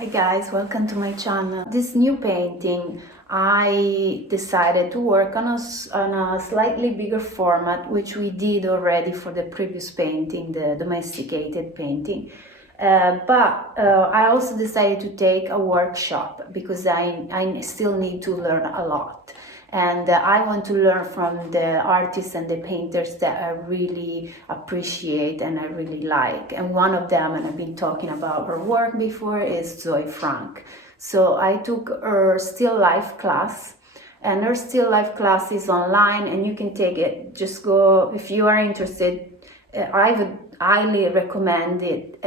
Hi guys, welcome to my channel. This new painting, I decided to work on a slightly bigger format, which we did already for the previous painting, the domesticated painting. But I also decided to take a workshop because I still need to learn a lot. And I want to learn from the artists and the painters that I really appreciate and I really like. And one of them, and I've been talking about her work before, is Zoe Frank. So I took her still life class, and her still life class is online and you can take it. Just go, if you are interested, I would highly recommend it.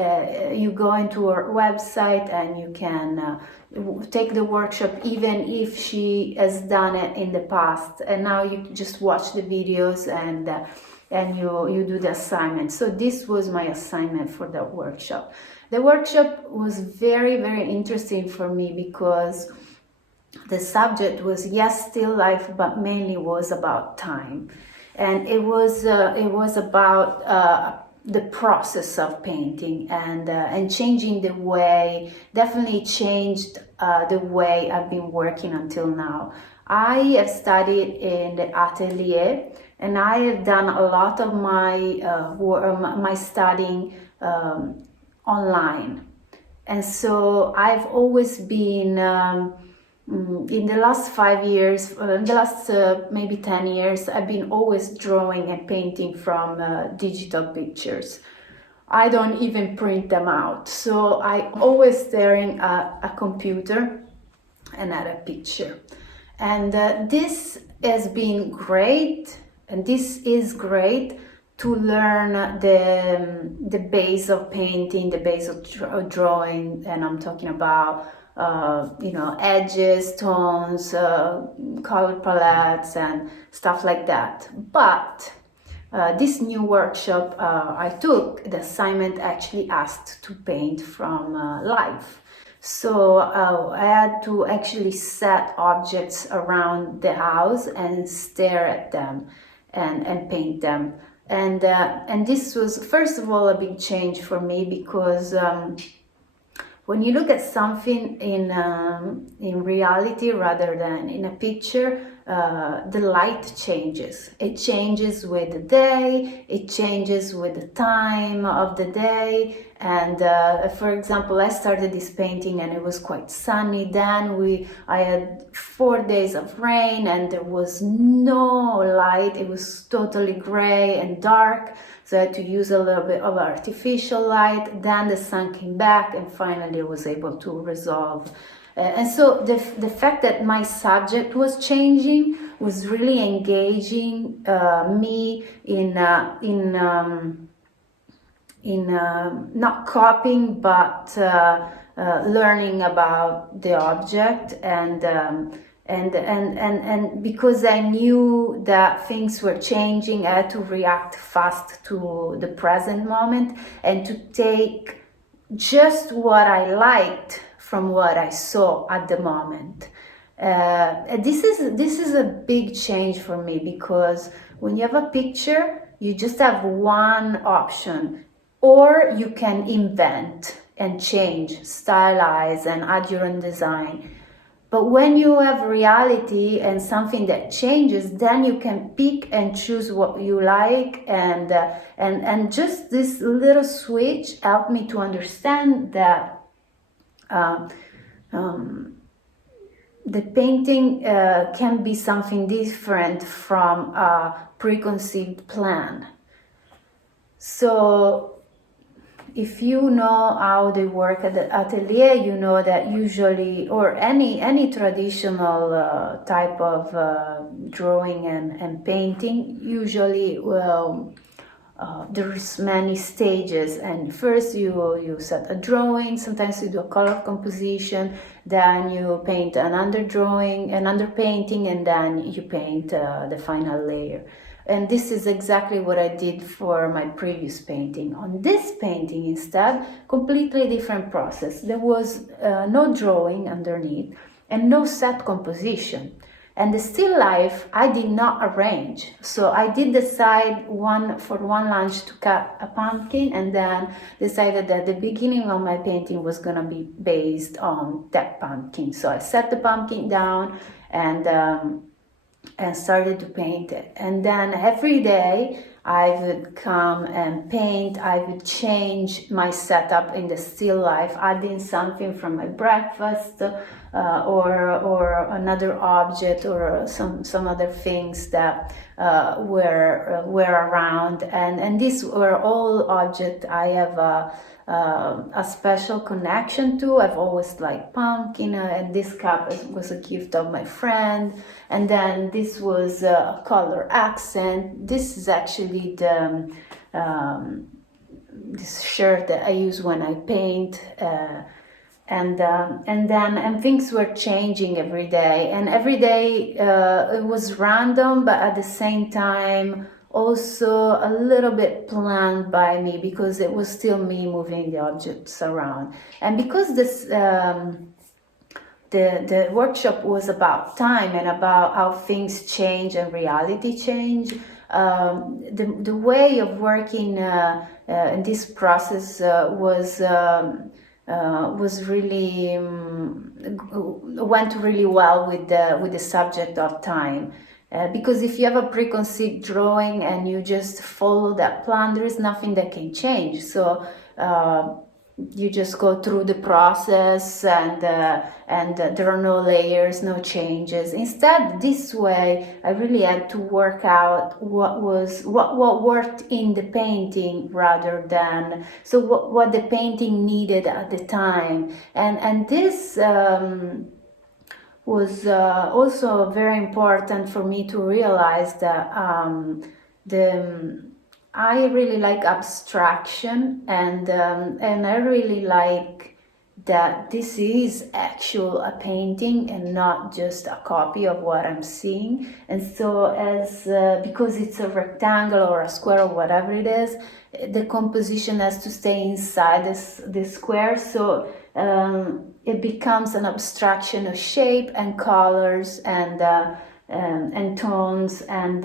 You go into her website and you can take the workshop even if she has done it in the past, and now you just watch the videos and you do the assignment. So this was my assignment for the workshop. The workshop was very interesting for me because the subject was, yes, still life, but mainly was about time. And it was about the process of painting and changing the way, definitely changed the way I've been working until now. I have studied in the atelier and I have done a lot of my studying online. And so I've always been in the last 5 years, in the last maybe 10 years, I've been always drawing and painting from digital pictures. I don't even print them out. So I'm always staring at a computer and at a picture. And this has been great, and this is great to learn the base of painting, the base of drawing, and I'm talking about edges, tones, color palettes and stuff like that. But this new workshop I took, the assignment actually asked to paint from life. So I had to actually set objects around the house and stare at them and paint them. And this was, first of all, a big change for me because when you look at something in reality rather than in a picture, the light changes. It changes with the day, it changes with the time of the day. And for example, I started this painting and it was quite sunny. Then I had 4 days of rain and there was no light. It was totally gray and dark. So I had to use a little bit of artificial light. Then the sun came back and finally I was able to resolve. And so the fact that my subject was changing was really engaging me in not copying, but learning about the object and because I knew that things were changing, I had to react fast to the present moment and to take just what I liked from what I saw at the moment. This is a big change for me because when you have a picture, you just have one option, or you can invent and change, stylize and add your own design. But when you have reality and something that changes, then you can pick and choose what you like, and just this little switch helped me to understand that the painting can be something different from a preconceived plan. So if you know how they work at the atelier, you know that usually, or any traditional type of drawing and painting, usually there's many stages. And first you set a drawing, sometimes you do a color composition, then you paint an underdrawing, an underpainting, and then you paint the final layer. And this is exactly what I did for my previous painting. On this painting instead, completely different process. There was no drawing underneath and no set composition. And the still life I did not arrange. So I did decide for one lunch to cut a pumpkin, and then decided that the beginning of my painting was gonna be based on that pumpkin. So I set the pumpkin down and started to paint it. And then every day I would come and paint. I would change my setup in the still life, adding something from my breakfast, or another object, or some other things that were around. And these were all objects I have a special connection to. I've always liked pumpkin, and this cup was a gift of my friend. And then this was a color accent. This is actually this shirt that I use when I paint. And things were changing every day, and every day it was random, but at the same time also a little bit planned by me, because it was still me moving the objects around. And because this the workshop was about time and about how things change and reality change, the way of working in this process was really went really well with the subject of time. Because if you have a preconceived drawing and you just follow that plan, there is nothing that can change. So you just go through the process, and there are no layers, no changes. Instead, this way, I really had to work out what worked in the painting, rather than what the painting needed at the time. And this was also very important for me to realize that I really like abstraction, and I really like that this is actual a painting and not just a copy of what I'm seeing. And so because it's a rectangle or a square or whatever it is, the composition has to stay inside this square. So it becomes an abstraction of shape and colors and tones, and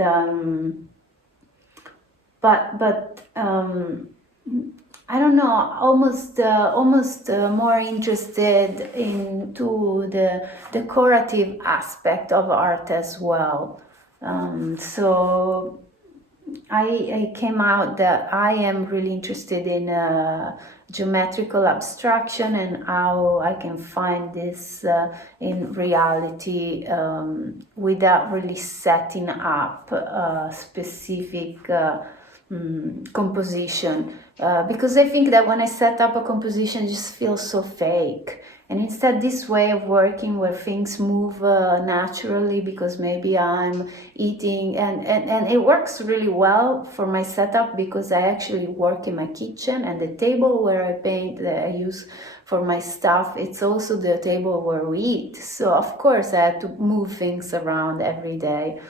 but I don't know, almost more interested into the decorative aspect of art as well. So I came out that I am really interested in geometrical abstraction, and how I can find this in reality without really setting up a specific composition, because I think that when I set up a composition, it just feels so fake. And instead, this way of working where things move naturally, because maybe I'm eating, and it works really well for my setup, because I actually work in my kitchen, and the table where I paint, that I use for my stuff, it's also the table where we eat. So of course I had to move things around every day.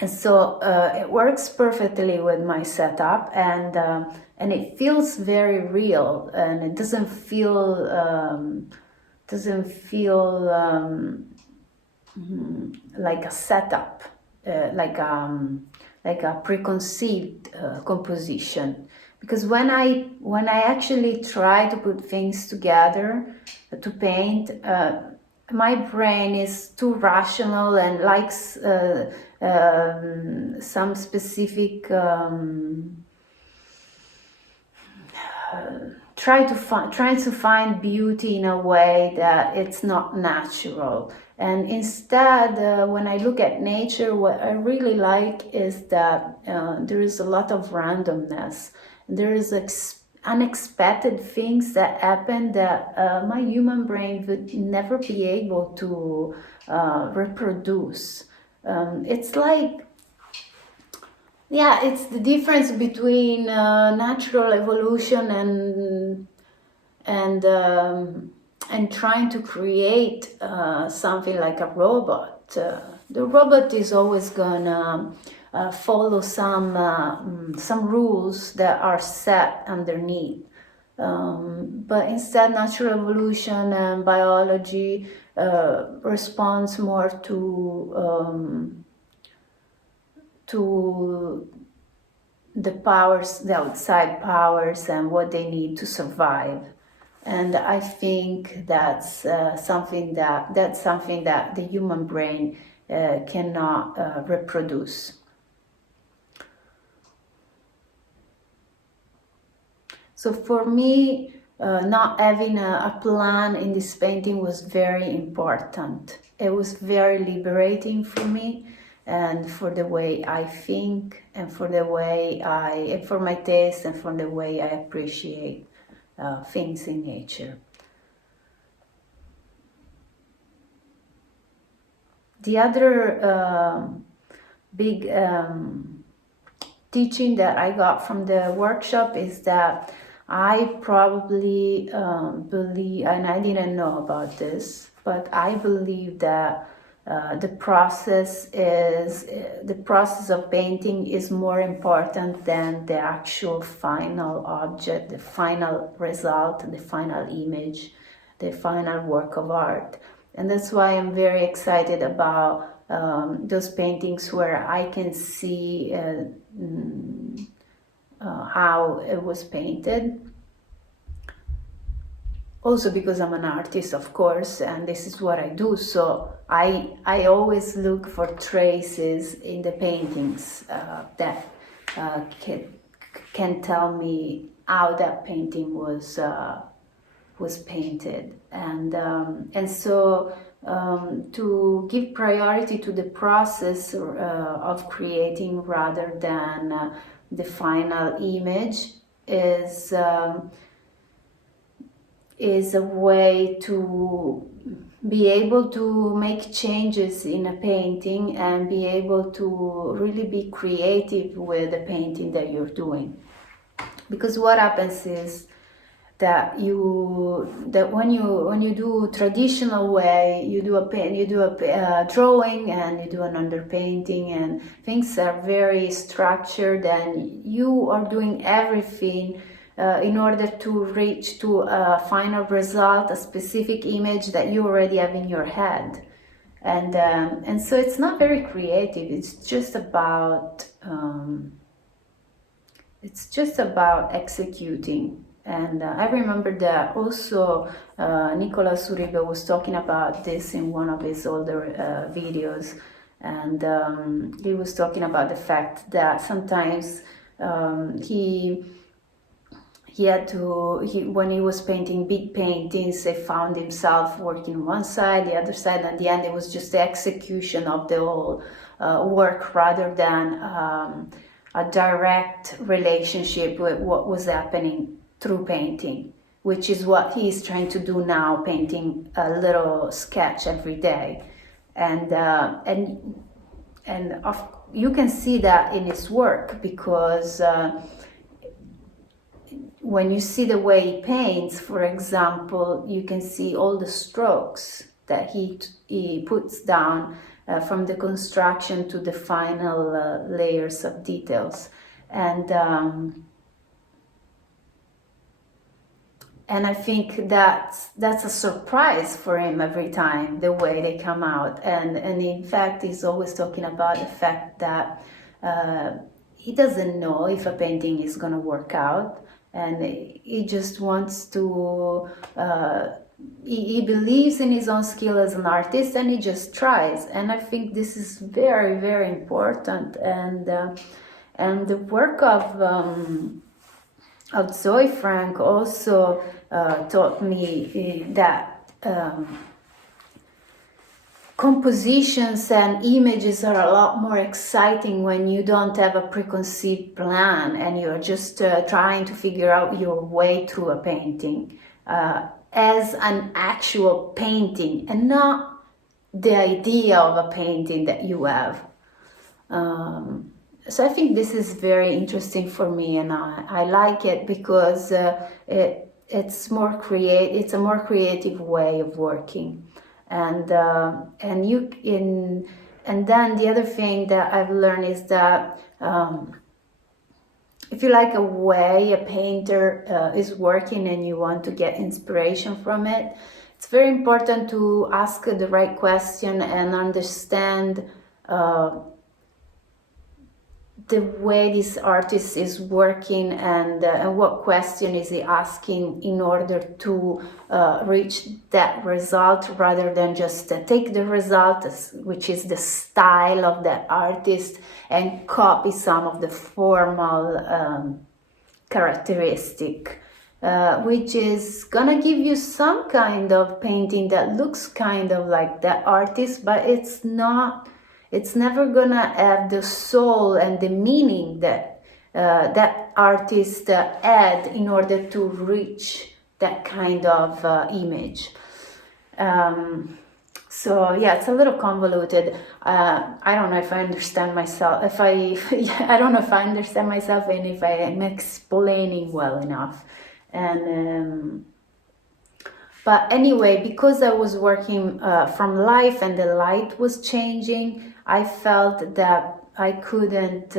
And so it works perfectly with my setup, and it feels very real, and it doesn't feel like a setup, like a preconceived composition. Because when I actually try to put things together to paint, my brain is too rational and likes some specific trying to find beauty in a way that it's not natural. And instead, when I look at nature, what I really like is that there is a lot of randomness. There is unexpected things that happen that my human brain would never be able to reproduce. It's like, yeah, it's the difference between natural evolution and trying to create something like a robot. The robot is always gonna follow some rules that are set underneath. But instead, natural evolution and biology responds more to the powers, the outside powers, and what they need to survive. And I think that's something that the human brain cannot reproduce. So for me, not having a plan in this painting was very important. It was very liberating for me, and for the way I think, and for the way for my taste, and for the way I appreciate things in nature. The other big teaching that I got from the workshop is that I probably believe, and I didn't know about this, but I believe that the process of painting is more important than the actual final object, the final result, the final image, the final work of art. And that's why I'm very excited about those paintings where I can see how it was painted. Also because I'm an artist, of course, and this is what I do, so I always look for traces in the paintings that can tell me how that painting was painted, and so to give priority to the process of creating rather than the final image is a way to be able to make changes in a painting and be able to really be creative with the painting that you're doing. Because what happens is that when you do traditional way, you do a drawing and you do an underpainting, and things are very structured, and you are doing everything in order to reach to a final result, a specific image that you already have in your head, and so it's not very creative. It's just about executing. And I remember that also Nicolas Uribe was talking about this in one of his older videos, and he was talking about the fact that sometimes when he was painting big paintings, he found himself working one side, the other side, and at the end it was just the execution of the whole work rather than a direct relationship with what was happening through painting, which is what he's trying to do now, painting a little sketch every day. And you can see that in his work, because when you see the way he paints, for example, you can see all the strokes that he puts down from the construction to the final layers of details. And I think that's a surprise for him every time, the way they come out. And in fact, he's always talking about the fact that he doesn't know if a painting is going to work out. And he just wants to, he believes in his own skill as an artist, and he just tries. And I think this is very, very important. And the work of Zoe Frank also taught me that compositions and images are a lot more exciting when you don't have a preconceived plan and you're just trying to figure out your way through a painting as an actual painting, and not the idea of a painting that you have. So I think this is very interesting for me, and I like it because it's a more creative way of working, and then the other thing that I've learned is that if you like a way a painter is working and you want to get inspiration from it, it's very important to ask the right question and understand the way this artist is working and what question is he asking in order to reach that result, rather than just take the result, which is the style of that artist, and copy some of the formal characteristic, which is gonna give you some kind of painting that looks kind of like that artist, but it's not. It's never gonna have the soul and the meaning that that artist had in order to reach that kind of image. So yeah, it's a little convoluted. I don't know if I understand myself. I don't know if I understand myself and if I am explaining well enough. And but anyway, because I was working from life and the light was changing, I felt that I couldn't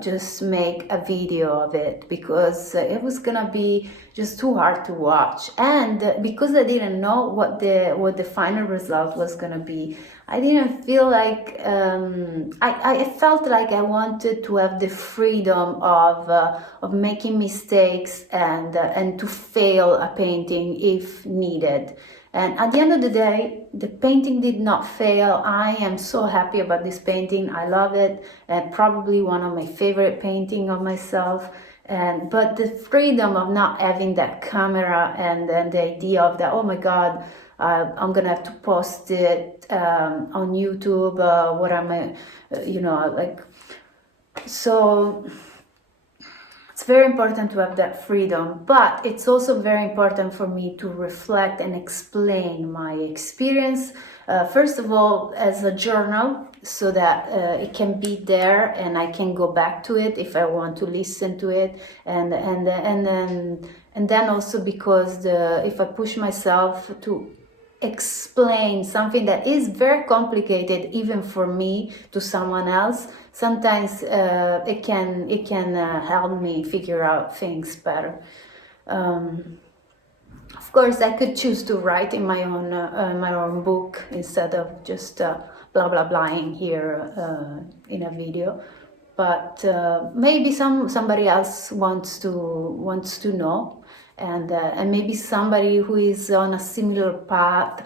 just make a video of it, because it was gonna be just too hard to watch, and because I didn't know what the final result was gonna be, I didn't feel like I felt like I wanted to have the freedom of making mistakes and to fail a painting if needed. And at the end of the day, the painting did not fail. I am so happy about this painting. I love it, and probably one of my favorite painting of myself. But the freedom of not having that camera and the idea of that, oh my God, I'm gonna have to post it on YouTube. What am I, like, so. It's very important to have that freedom, but it's also very important for me to reflect and explain my experience. First of all, as a journal, so that it can be there and I can go back to it if I want to listen to it, and then also because if I push myself to explain something that is very complicated even for me to someone else, sometimes it can help me figure out things better. Of course, I could choose to write in my own book instead of just blah blah blahing here in a video, but maybe somebody else wants to know. And maybe somebody who is on a similar path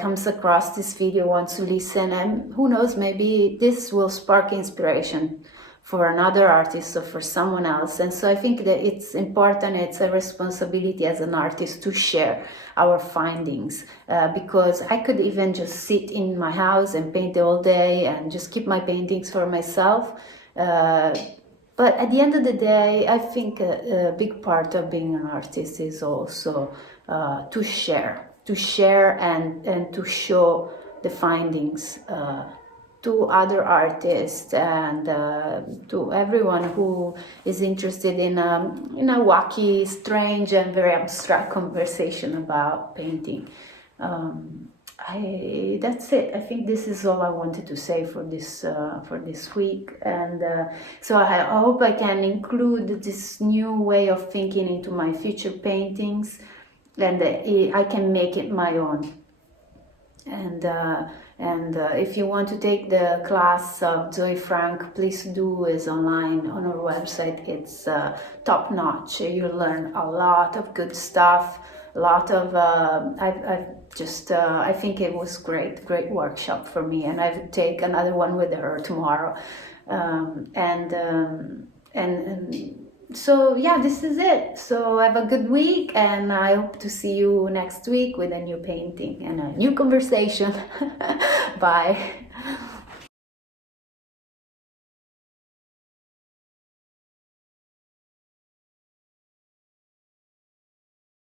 comes across this video, wants to listen, and who knows, maybe this will spark inspiration for another artist or for someone else. And so I think that it's important, it's a responsibility as an artist to share our findings, because I could even just sit in my house and paint all day and just keep my paintings for myself. But at the end of the day, I think a big part of being an artist is also to share and to show the findings to other artists and to everyone who is interested in a wacky, strange, and very abstract conversation about painting. That's it. I think this is all I wanted to say for this week, and so I hope I can include this new way of thinking into my future paintings, and I can make it my own. And if you want to take the class of Zoe Frank, please do. It's online on our website. It's top notch. You learn a lot of good stuff. A lot of I think it was great workshop for me, and I would take another one with her tomorrow. So yeah, this is it. So have a good week, and I hope to see you next week with a new painting and a new conversation. Bye.